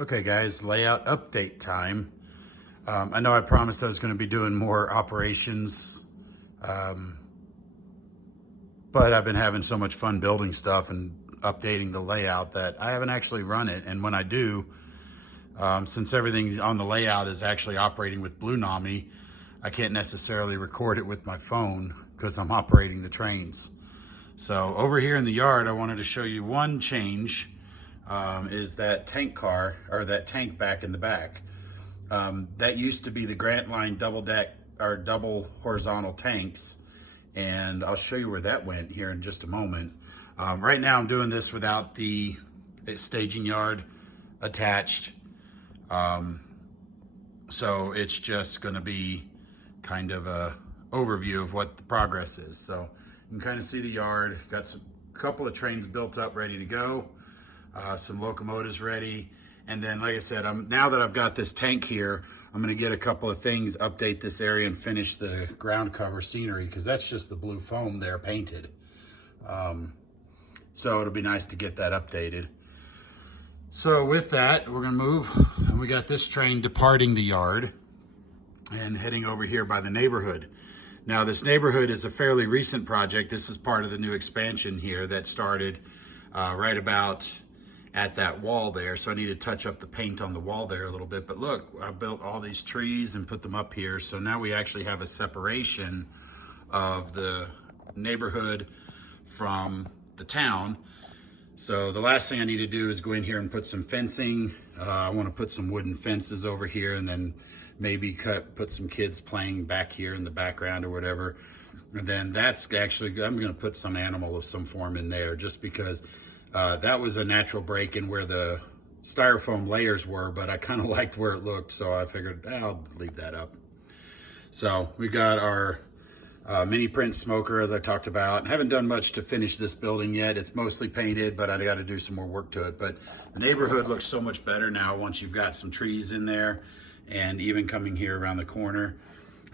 Okay guys, layout update time. I know I promised I was going to be doing more operations, um, but I've been having so much fun building stuff and updating the layout that I haven't actually run it. And when I do, since everything on the layout is actually operating with Blue Nami, I can't necessarily record it with my phone because I'm operating the trains. So over here in the yard, I wanted to show you one change. Is that tank car, or that tank back in the back. That used to be the Grant Line double deck or double horizontal tanks, and I'll show you where that went here in just a moment. Right now I'm doing this without the staging yard attached, so it's just going to be kind of a overview of what the progress is. So you can kind of see the yard, got some couple of trains built up ready to go. Some locomotives ready. And then, like I said, now that I've got this tank here, I'm gonna get a couple of things, update this area and finish the ground cover scenery, because that's just the blue foam there painted. So it'll be nice to get that updated. So with that, we're gonna move, and we got this train departing the yard and heading over here by the neighborhood. Now this neighborhood is a fairly recent project. This is part of the new expansion here that started right about at that wall there. So I need to touch up the paint on the wall there a little bit. But look, I built all these trees and put them up here. So now we actually have a separation of the neighborhood from the town. So the last thing I need to do is go in here and put some fencing. I want to put some wooden fences over here, and then maybe put some kids playing back here in the background or whatever. And then that's actually, I'm going to put some animal of some form in there, just because that was a natural break in where the styrofoam layers were, but I kind of liked where it looked, so I figured I'll leave that up. So we got our mini print smoker, as I talked about. I haven't done much to finish this building yet. It's mostly painted, but I got to do some more work to it. But the neighborhood looks so much better now once you've got some trees in there, and even coming here around the corner.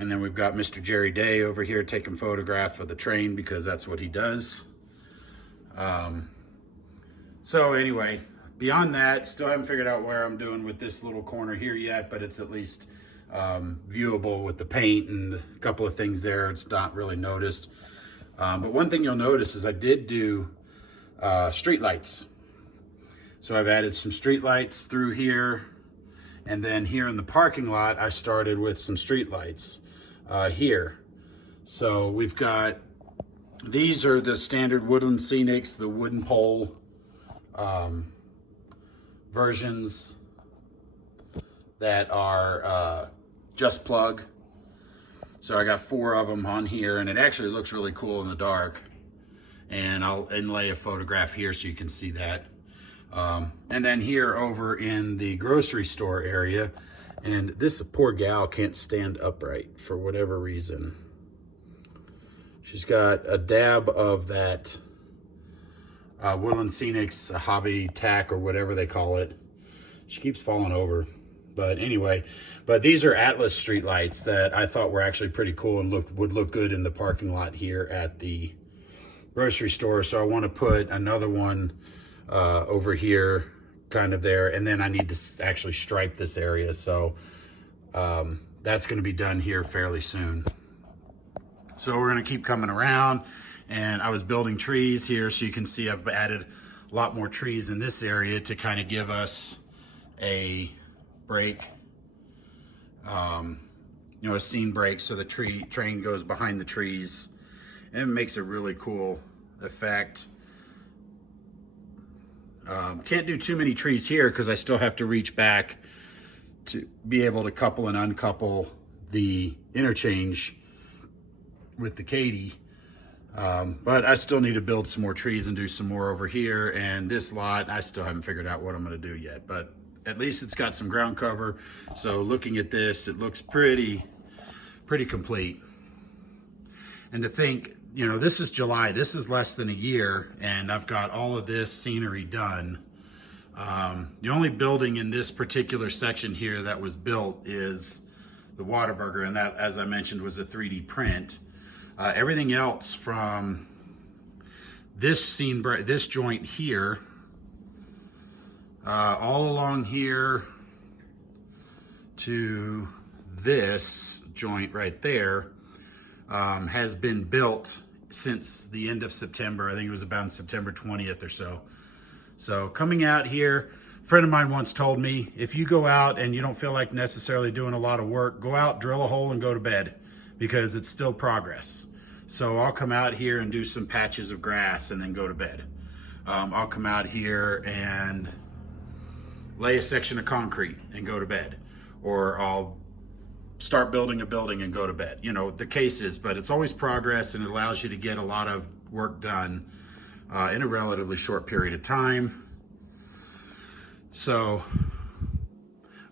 And then we've got Mr. Jerry Day over here taking photographs of the train, because that's what he does. So anyway, beyond that, still haven't figured out where I'm doing with this little corner here yet, but it's at least viewable with the paint and a couple of things there. It's not really noticed. But one thing you'll notice is I did do street lights. So I've added some street lights through here. And then here in the parking lot, I started with some street lights here. So we've got, these are the standard Woodland Scenics, the wooden pole versions that are just plug. So I got 4 of them on here, and it actually looks really cool in the dark. And I'll inlay a photograph here so you can see that. And then here over in the grocery store area, and this poor gal can't stand upright for whatever reason. She's got a dab of that Woodland Scenics hobby tack, or whatever they call it. She keeps falling over. But anyway, but these are Atlas street lights that I thought were actually pretty cool and would look good in the parking lot here at the grocery store. So I want to put another one over here, kind of there, and then I need to actually stripe this area. So that's going to be done here fairly soon. So we're going to keep coming around, and I was building trees here, so you can see I've added a lot more trees in this area to kind of give us a break, you know, a scene break, so the train goes behind the trees, and it makes a really cool effect. Can't do too many trees here because I still have to reach back to be able to couple and uncouple the interchange with the Katy. But I still need to build some more trees and do some more over here. And this lot, I still haven't figured out what I'm going to do yet, but at least it's got some ground cover. So looking at this, it looks pretty complete. And to think, you know, this is July, this is less than a year, and I've got all of this scenery done. The only building in this particular section here that was built is the Whataburger, and that, as I mentioned, was a 3D print. Everything else from this joint here all along here to this joint right there has been built since the end of September. I think it was about September 20th or so. So coming out here, a friend of mine once told me, if you go out and you don't feel like necessarily doing a lot of work, go out, drill a hole and go to bed, because it's still progress. So I'll come out here and do some patches of grass and then go to bed. I'll come out here and lay a section of concrete and go to bed. Or I'll start building a building and go to bed. You know, the case is, but it's always progress, and it allows you to get a lot of work done in a relatively short period of time. So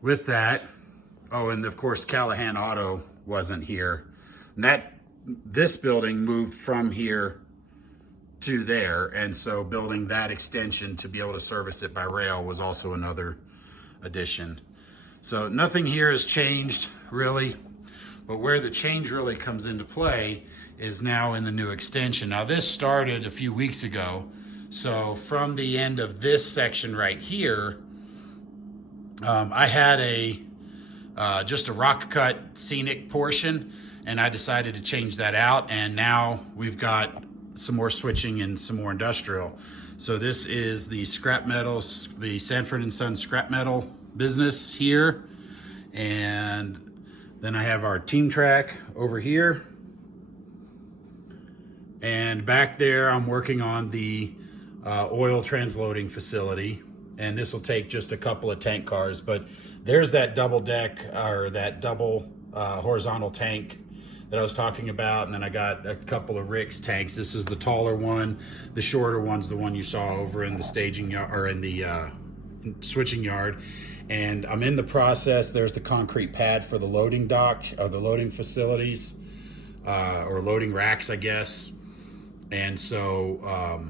with that, oh, and of course Callahan Auto wasn't here. And this building moved from here to there, and so building that extension to be able to service it by rail was also another addition. So nothing here has changed really, but where the change really comes into play is now in the new extension. Now this started a few weeks ago, so from the end of this section right here, I had just a rock cut scenic portion, and I decided to change that out, and now we've got some more switching and some more industrial. So this is the scrap metals, the Sanford & Son scrap metal business here. And then I have our team track over here. And back there, I'm working on the oil transloading facility. And this will take just a couple of tank cars, but there's that double deck, or that double horizontal tank that I was talking about. And then I got a couple of Rick's tanks. This is the taller one. The shorter one's the one you saw over in the staging yard, or in the switching yard. And I'm in the process. There's the concrete pad for the loading dock, or the loading facilities, or loading racks, I guess. And so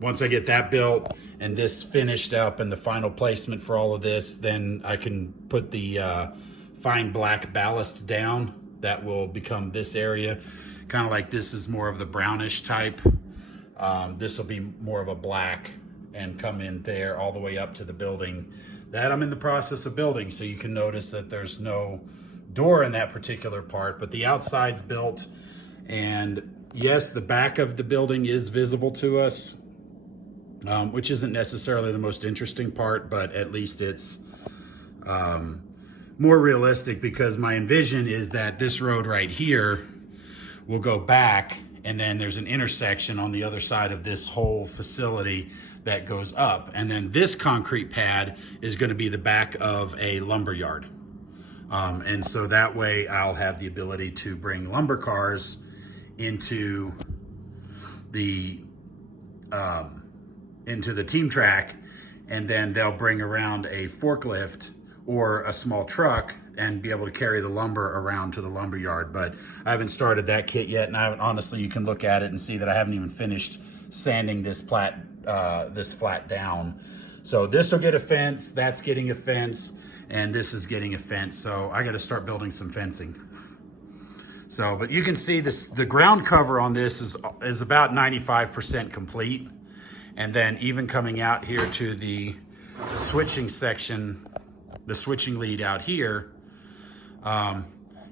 once I get that built and this finished up and the final placement for all of this, then I can put the fine black ballast down. That will become this area. Kind of like this is more of the brownish type. This will be more of a black and come in there all the way up to the building that I'm in the process of building. So you can notice that there's no door in that particular part, but the outside's built. And yes, the back of the building is visible to us, which isn't necessarily the most interesting part, but at least it's more realistic, because my envision is that this road right here will go back, and then there's an intersection on the other side of this whole facility that goes up. And then this concrete pad is going to be the back of a lumber yard. And so that way I'll have the ability to bring lumber cars into the team track, and then they'll bring around a forklift or a small truck and be able to carry the lumber around to the lumber yard. But I haven't started that kit yet, and I haven't, honestly, you can look at it and see that I haven't even finished sanding this flat down. So this will get a fence, that's getting a fence, and this is getting a fence. So I got to start building some fencing. So, but you can see this, the ground cover on this is about 95% complete. And then even coming out here to the switching section, the switching lead out here, and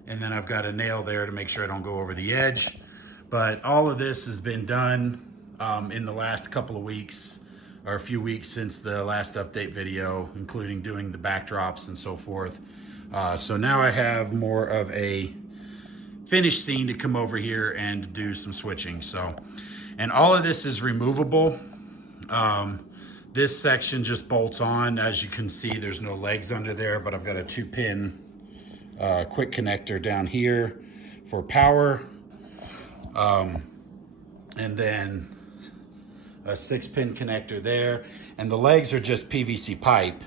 then I've got a nail there to make sure I don't go over the edge. But all of this has been done in the last couple of weeks, or a few weeks since the last update video, including doing the backdrops and so forth. So now I have more of a finished scene to come over here and do some switching. So, and all of this is removable. This section just bolts on. As you can see, there's no legs under there, but I've got a 2-pin quick connector down here for power. And then a 6-pin connector there. And the legs are just PVC pipe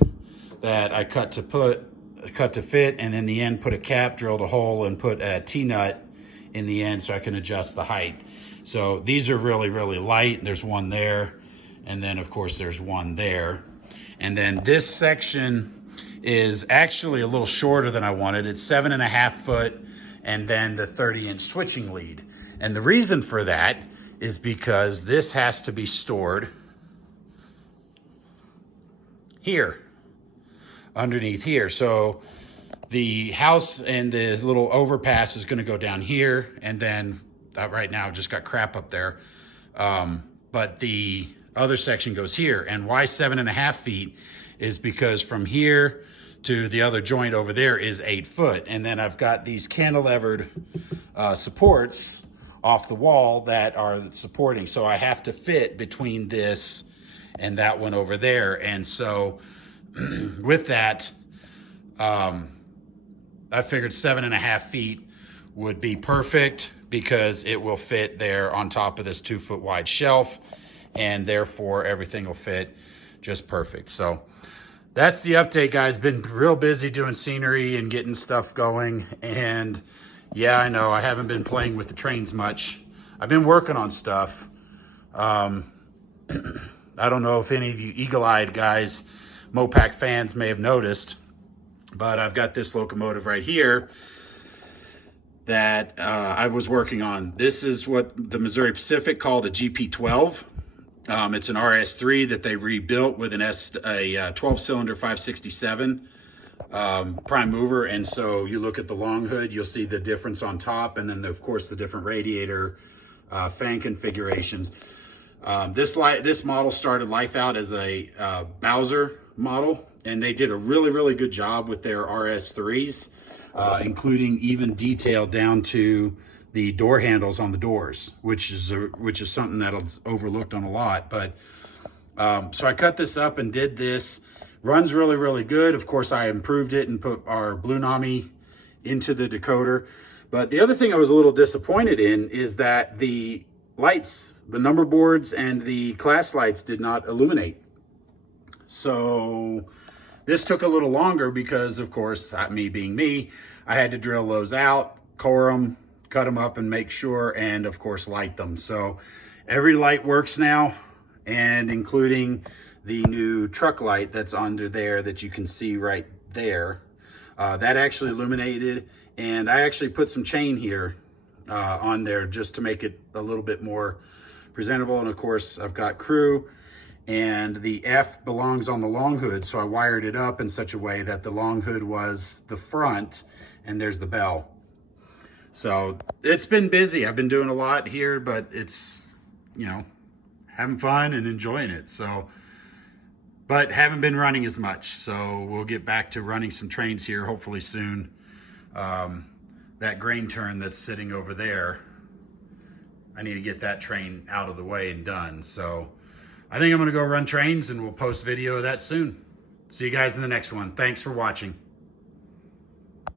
that I cut to fit, and in the end put a cap, drilled a hole, and put a T-nut in the end so I can adjust the height. So these are really, really light. There's one there. And then of course there's one there. And then this section is actually a little shorter than I wanted. It's 7.5 foot, and then the 30-inch switching lead. And the reason for that is because this has to be stored here, underneath here. So the house and the little overpass is gonna go down here, and then right now I've just got crap up there. But the other section goes here. And why 7.5 feet is because from here to the other joint over there is 8 foot. And then I've got these cantilevered supports off the wall that are supporting. So I have to fit between this and that one over there. And so with that, I figured 7.5 feet would be perfect because it will fit there on top of this 2 foot wide shelf, and therefore everything will fit just perfect. So that's the update, guys. Been real busy doing scenery and getting stuff going. And yeah, I know I haven't been playing with the trains much. I've been working on stuff. I don't know if any of you eagle-eyed guys, MoPac fans, may have noticed, but I've got this locomotive right here that I was working on. This is what the Missouri Pacific called a GP12. It's an RS3 that they rebuilt with a 12-cylinder 567 prime mover. And so you look at the long hood, you'll see the difference on top, and then of course the different radiator fan configurations. This model started life out as a Bowser model, and they did a really good job with their RS3s, including even detail down to the door handles on the doors, which is something that's overlooked on a lot. But so I cut this up and did this. Runs really good. Of course, I improved it and put our Blue Nami into the decoder. But the other thing I was a little disappointed in is that the lights, the number boards and the class lights did not illuminate. So this took a little longer because, of course, me being me, I had to drill those out, core them, cut them up and make sure, and of course light them. So every light works now, and including the new truck light that's under there that you can see right there. That actually illuminated, and I actually put some chain here on there just to make it a little bit more presentable. And of course I've got crew, and the F belongs on the long hood, so I wired it up in such a way that the long hood was the front, and there's the bell. So it's been busy. I've been doing a lot here, but it's, you know, having fun and enjoying it. So, but haven't been running as much. So we'll get back to running some trains here hopefully soon. That grain turn that's sitting over there, I need to get that train out of the way and done. So I think I'm gonna go run trains, and we'll post video of that soon. See you guys in the next one. Thanks for watching.